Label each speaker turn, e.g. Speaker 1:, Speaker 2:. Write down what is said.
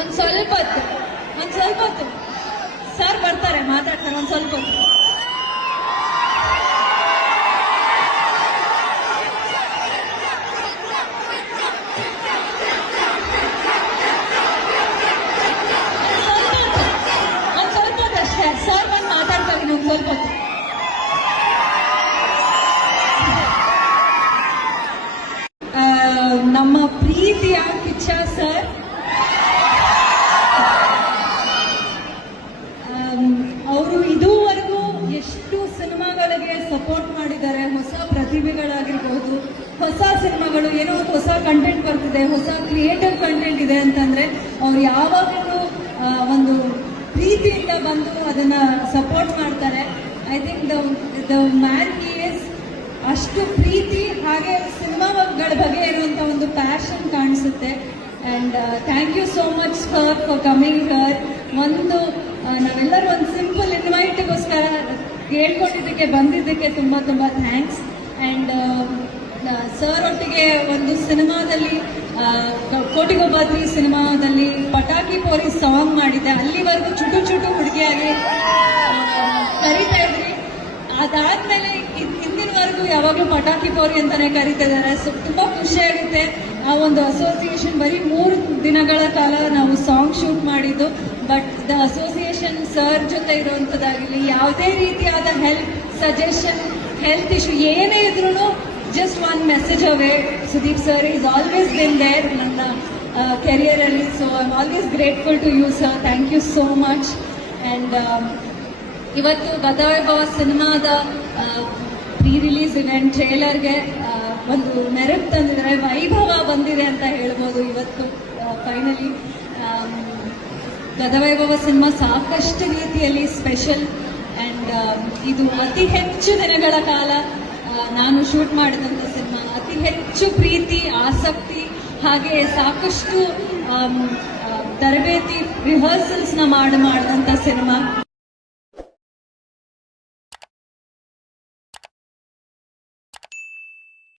Speaker 1: ಒಂದ್ ಸ್ವಲ್ಪ ಹೊತ್ತು, ಒಂದ್ ಸ್ವಲ್ಪ ಹೊತ್ತು. ಸರ್ ಬರ್ತಾರೆ, ಮಾತಾಡ್ತಾರೆ ಒಂದ್ ಸ್ವಲ್ಪ ಹೊತ್ತು. ನಮ್ಮ ಪ್ರೀತಿಯ ಕಿಚ್ಚ ಸರ್ ಸಿನಿಮಾಗಳಿಗೆ ಸಪೋರ್ಟ್ ಮಾಡಿದ್ದಾರೆ, ಹೊಸ ಪ್ರತಿಭೆಗಳಾಗಿರ್ಬೋದು. ಹೊಸ ಸಿನಿಮಾಗಳು ಏನೋ ಹೊಸ ಕಂಟೆಂಟ್ ಬರ್ತಿದೆ, ಹೊಸ ಕ್ರಿಯೇಟಿವ್ ಕಂಟೆಂಟ್ ಇದೆ ಅಂತಂದ್ರೆ ಅವ್ರು ಯಾವಾಗಲೂ ಒಂದು ಪ್ರೀತಿಯಿಂದ ಬಂದು ಅದನ್ನ ಸಪೋರ್ಟ್ ಮಾಡ್ತಾರೆ. I think the the man is ಅಷ್ಟು ಪ್ರೀತಿ, ಹಾಗೆ ಸಿನಿಮಾಗಳ ಬಗ್ಗೆ ಇರುವಂತ ಒಂದು ಪ್ಯಾಷನ್ ಕಾಣಿಸುತ್ತೆ. And thank you so much sir for coming here ಒಂದು ನಾವೆಲ್ಲರೂ ಒಂದು ಸಿಂಪಲ್ ಇನ್ವೈಟ್ಗೋಸ್ಕರ ಕೇಳ್ಕೊಂಡಿದ್ದಕ್ಕೆ ಬಂದಿದ್ದಕ್ಕೆ ತುಂಬ ತುಂಬ ಥ್ಯಾಂಕ್ಸ್ ಆ್ಯಂಡ್ ಸರ್ ಒಟ್ಟಿಗೆ ಒಂದು ಸಿನಿಮಾದಲ್ಲಿ ಕೋಟಿಗೊಬ್ಬಾದ್ರಿ ಸಿನಿಮಾದಲ್ಲಿ ಪಟಾಕಿ ಪೋರಿ ಸಾಂಗ್ ಮಾಡಿದ್ದೆ. ಅಲ್ಲಿವರೆಗೂ ಚುಟು ಚುಟು ಹುಡುಗಿಯಾಗಿ ಕರಿತಾ ಕರೀತಾ ಇದ್ರಿ. ಅದಾದ್ಮೇಲೆ ಹಿಂದಿನವರೆಗೂ ಯಾವಾಗಲೂ ಪಟಾಕಿ ಪೋರಿ ಅಂತಾನೆ ಕರೀತಿದ್ದಾರೆ ಸೊ ತುಂಬಾ ಖುಷಿ ಆಗುತ್ತೆ. ಆ ಒಂದು ಅಸೋಸಿಯೇಷನ್ ಬರೀ ಮೂರು ದಿನಗಳ ಕಾಲ ನಾವು ಸಾಂಗ್ ಶೂಟ್ ಮಾಡಿದ್ದು. ಬಟ್ ದ ಅಸೋಸಿಯೇಷನ್ ಸರ್ ಜೊತೆ ಇರುವಂಥದ್ದಾಗಿರಲಿ ಯಾವುದೇ ರೀತಿಯಾದ ಹೆಲ್ತ್ ಸಜೆಷನ್ ಹೆಲ್ತ್ ಇಶ್ಯೂ ಏನೇ ಇದ್ರೂ just one message away Sudeep sir is always been there ನನ್ನ ಕೆರಿಯರಲ್ಲಿ so I am always grateful to you sir thank you so much and ಇವತ್ತು ಗದಾಯಭವ ಸಿನಿಮಾದ ಪ್ರೀ ರಿಲೀಸ್ ಇವೆಂಟ್ ಟ್ರೇಲರ್ಗೆ ಒಂದು ಮೆರಪ್ ತಂದಿದ್ದಾರೆ. ವೈಭವ ಬಂದಿದೆ ಅಂತ ಹೇಳ್ಬೋದು ಇವತ್ತು ಫೈನಲಿ ಗತವೈಭವ ಸಿನಿಮಾ ಸಾಕಷ್ಟು ರೀತಿಯಲ್ಲಿ ಸ್ಪೆಷಲ್ ಆ್ಯಂಡ್ ಇದು ಅತಿ ಹೆಚ್ಚು ದಿನಗಳ ಕಾಲ ನಾನು ಶೂಟ್ ಮಾಡಿದಂಥ ಸಿನಿಮಾ. ಅತಿ ಹೆಚ್ಚು ಪ್ರೀತಿ ಆಸಕ್ತಿ ಹಾಗೆ ಸಾಕಷ್ಟು ಆ, ತರಬೇತಿ ರಿಹರ್ಸಲ್ಸ್ನ ಮಾಡಿ ಮಾಡಿದಂಥ ಸಿನಿಮಾ.